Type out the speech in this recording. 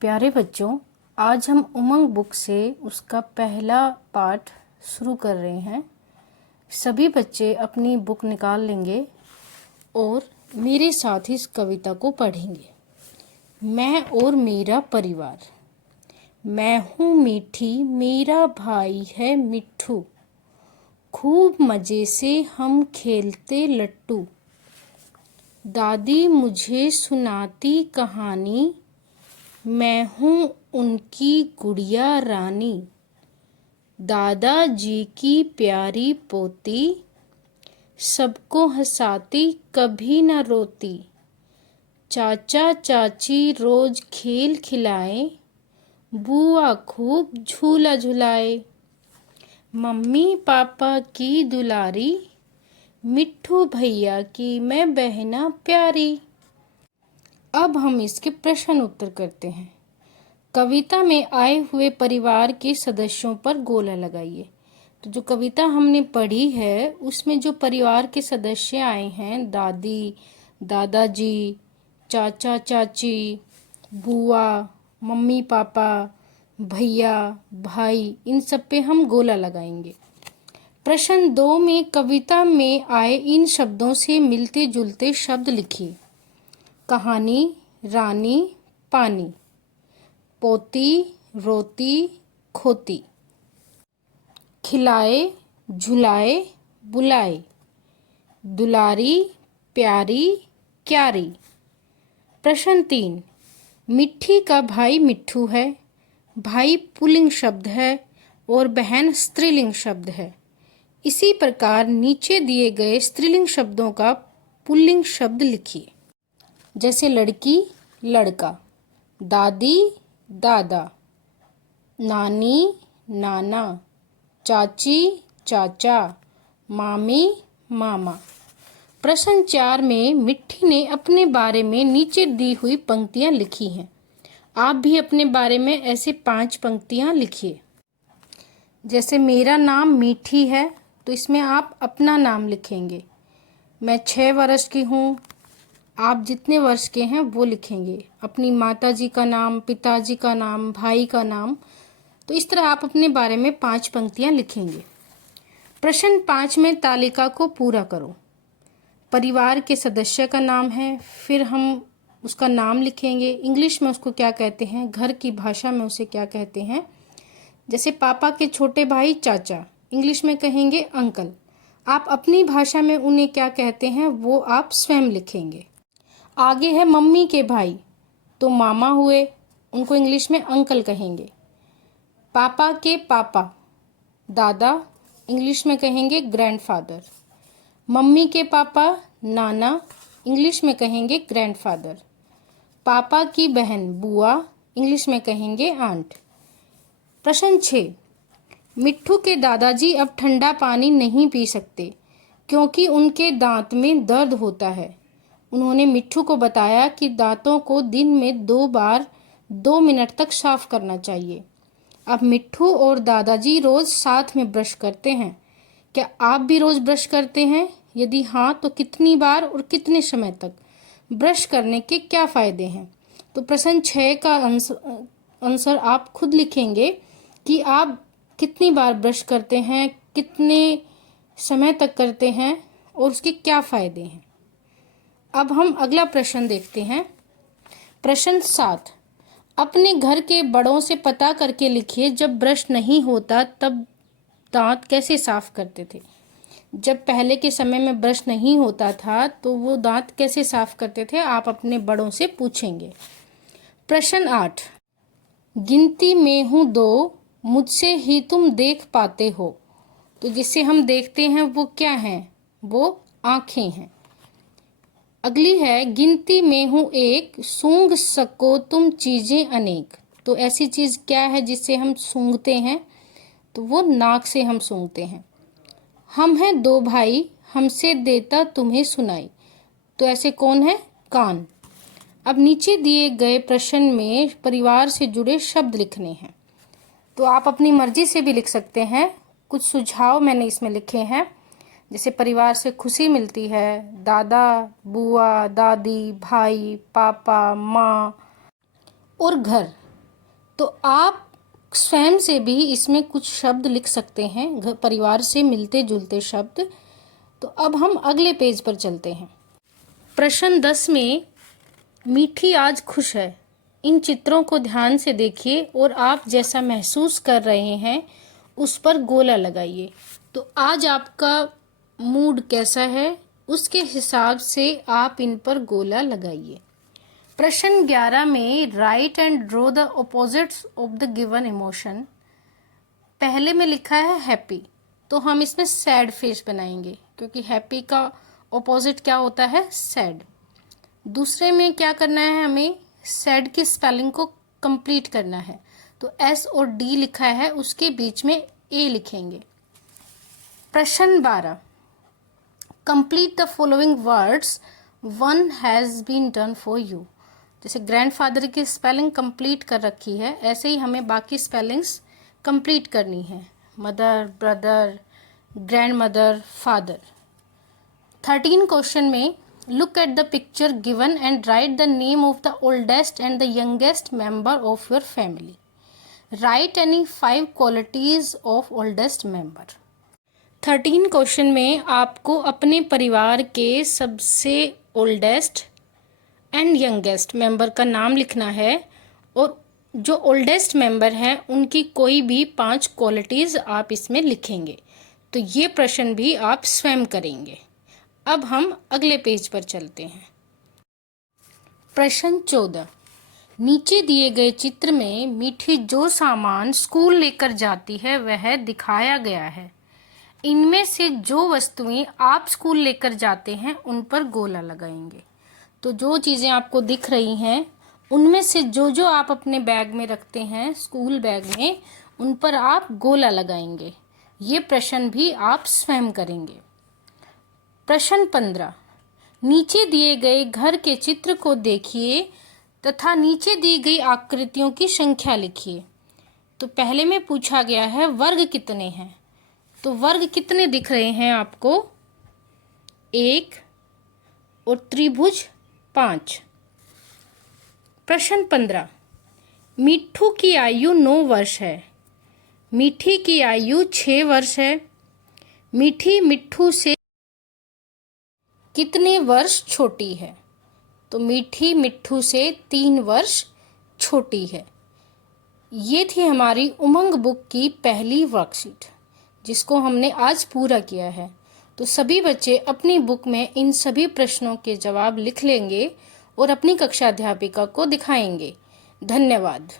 प्यारे बच्चों, आज हम उमंग बुक से उसका पहला पाठ शुरू कर रहे हैं। सभी बच्चे अपनी बुक निकाल लेंगे और मेरे साथ इस कविता को पढ़ेंगे। मैं और मेरा परिवार। मैं हूँ मीठी, मेरा भाई है मिट्ठू, खूब मज़े से हम खेलते लट्टू। दादी मुझे सुनाती कहानी, मैं हूँ उनकी गुड़िया रानी। दादाजी की प्यारी पोती, सबको हंसाती कभी न रोती। चाचा चाची रोज खेल खिलाए, बुआ खूब झूला झुलाए। मम्मी पापा की दुलारी, मिट्ठू भैया की मैं बहना प्यारी। अब हम इसके प्रश्न उत्तर करते हैं। कविता में आए हुए परिवार के सदस्यों पर गोला लगाइए। तो जो कविता हमने पढ़ी है उसमें जो परिवार के सदस्य आए हैं, दादी, दादाजी, चाचा चाची, बुआ, मम्मी पापा, भैया, भाई, इन सब पे हम गोला लगाएंगे। प्रश्न 2 में कविता में आए इन शब्दों से मिलते जुलते शब्द लिखिए। कहानी, रानी, पानी। पोती, रोती, खोती। खिलाए, झुलाए, बुलाए। दुलारी, प्यारी, क्यारी। प्रश्न 3, मिट्ठी का भाई मिट्ठू है। भाई पुल्लिंग शब्द है और बहन स्त्रीलिंग शब्द है। इसी प्रकार नीचे दिए गए स्त्रीलिंग शब्दों का पुल्लिंग शब्द लिखिए। जैसे लड़की, लड़का। दादी, दादा। नानी, नाना। चाची, चाचा। मामी, मामा। प्रश्न 4 में मिट्ठी ने अपने बारे में नीचे दी हुई पंक्तियां लिखी हैं। आप भी अपने बारे में ऐसे 5 पंक्तियां लिखिए। जैसे मेरा नाम मीठी है, तो इसमें आप अपना नाम लिखेंगे। मैं 6 वर्ष की हूँ। आप जितने वर्ष के हैं वो लिखेंगे। अपनी माताजी का नाम, पिताजी का नाम, भाई का नाम। तो इस तरह आप अपने बारे में 5 पंक्तियां लिखेंगे। प्रश्न 5 में तालिका को पूरा करो। परिवार के सदस्य का नाम है, फिर हम उसका नाम लिखेंगे। इंग्लिश में उसको क्या कहते हैं, घर की भाषा में उसे क्या कहते हैं। जैसे पापा के छोटे भाई चाचा, इंग्लिश में कहेंगे अंकल। आप अपनी भाषा में उन्हें क्या कहते हैं वो आप स्वयं लिखेंगे। आगे है मम्मी के भाई, तो मामा हुए, उनको इंग्लिश में अंकल कहेंगे। पापा के पापा, दादा, इंग्लिश में कहेंगे ग्रैंडफादर। मम्मी के पापा, नाना, इंग्लिश में कहेंगे ग्रैंडफादर। पापा की बहन बुआ, इंग्लिश में कहेंगे आंट। प्रश्न 6, मिट्ठू के दादाजी अब ठंडा पानी नहीं पी सकते क्योंकि उनके दांत में दर्द होता है। उन्होंने मिट्ठू को बताया कि दांतों को दिन में 2 बार 2 मिनट तक साफ करना चाहिए। अब मिट्ठू और दादाजी रोज साथ में ब्रश करते हैं। क्या आप भी रोज ब्रश करते हैं? यदि हाँ, तो कितनी बार और कितने समय तक? ब्रश करने के क्या फायदे हैं? तो प्रश्न 6 का आंसर आप खुद लिखेंगे कि आप कितनी बार ब्रश करते हैं, कितने समय तक करते हैं और उसके क्या फायदे हैं। अब हम अगला प्रश्न देखते हैं। प्रश्न 7, अपने घर के बड़ों से पता करके लिखिए जब ब्रश नहीं होता तब दांत कैसे साफ करते थे। जब पहले के समय में ब्रश नहीं होता था तो वो दांत कैसे साफ करते थे, आप अपने बड़ों से पूछेंगे। प्रश्न 8, गिनती में हूँ 2, मुझसे ही तुम देख पाते हो। तो जिसे हम देखते हैं वो क्या है? वो आँखें हैं। अगली है, गिनती में हूँ 1, सूंघ सको तुम चीजें अनेक। तो ऐसी चीज क्या है जिससे हम सूंघते हैं? तो वो नाक से हम सूंघते हैं। हम हैं 2 भाई, हमसे देता तुम्हें सुनाई। तो ऐसे कौन है? कान। अब नीचे दिए गए प्रश्न में परिवार से जुड़े शब्द लिखने हैं। तो आप अपनी मर्जी से भी लिख सकते हैं। कुछ सुझाव मैंने इसमें लिखे हैं। जैसे परिवार से खुशी मिलती है, दादा, बुआ, दादी, भाई, पापा, माँ। और घर, तो आप स्वयं से भी इसमें कुछ शब्द लिख सकते हैं, परिवार से मिलते जुलते शब्द। तो अब हम अगले पेज पर चलते हैं। प्रश्न 10 में मीठी आज खुश है। इन चित्रों को ध्यान से देखिए और आप जैसा महसूस कर रहे हैं उस पर गोला लगाइए। तो आज आपका मूड कैसा है, उसके हिसाब से आप इन पर गोला लगाइए। प्रश्न 11 में right and draw the opposites of the given emotion. पहले में लिखा है हैप्पी, तो हम इसमें सैड फेस बनाएंगे क्योंकि हैप्पी का ऑपोजिट क्या होता है, सैड। दूसरे में क्या करना है, हमें सैड की स्पेलिंग को कंप्लीट करना है। तो एस और डी लिखा है, उसके बीच में ए लिखेंगे। प्रश्न 12 complete the following words, one has been done for you. जैसे ग्रैंडफादर की स्पेलिंग कंप्लीट कर रखी है, ऐसे ही हमें बाकी स्पेलिंग्स कंप्लीट करनी है। Mother, brother, grandmother, father. 13 question में look at the picture given and write the name of the oldest and the youngest member of your family. Write any 5 qualities of oldest member. 13 question में आपको अपने परिवार के सबसे oldest and youngest member का नाम लिखना है और जो ओल्डेस्ट मेंबर हैं उनकी कोई भी 5 क्वालिटीज़ आप इसमें लिखेंगे। तो ये प्रश्न भी आप स्वयं करेंगे। अब हम अगले पेज पर चलते हैं। प्रश्न 14 नीचे दिए गए चित्र में मीठी जो सामान स्कूल लेकर जाती है वह दिखाया गया है। इनमें से जो वस्तुएं आप स्कूल लेकर जाते हैं उन पर गोला लगाएंगे। तो जो चीज़ें आपको दिख रही हैं उनमें से जो जो आप अपने बैग में रखते हैं, स्कूल बैग में, उन पर आप गोला लगाएंगे। ये प्रश्न भी आप स्वयं करेंगे। प्रश्न 15 नीचे दिए गए घर के चित्र को देखिए तथा नीचे दी गई आकृतियों की संख्या लिखिए। तो पहले में पूछा गया है वर्ग कितने हैं, तो वर्ग कितने दिख रहे हैं आपको, 1 और त्रिभुज 5। प्रश्न 15 मिट्ठू की आयु 9 वर्ष है, मीठी की आयु 6 वर्ष है। मीठी मिट्ठू से कितने वर्ष छोटी है, तो मीठी मिट्ठू से 3 वर्ष छोटी है। ये थी हमारी उमंग बुक की पहली वर्कशीट जिसको हमने आज पूरा किया है। तो सभी बच्चे अपनी बुक में इन सभी प्रश्नों के जवाब लिख लेंगे और अपनी कक्षा अध्यापिका को दिखाएंगे। धन्यवाद।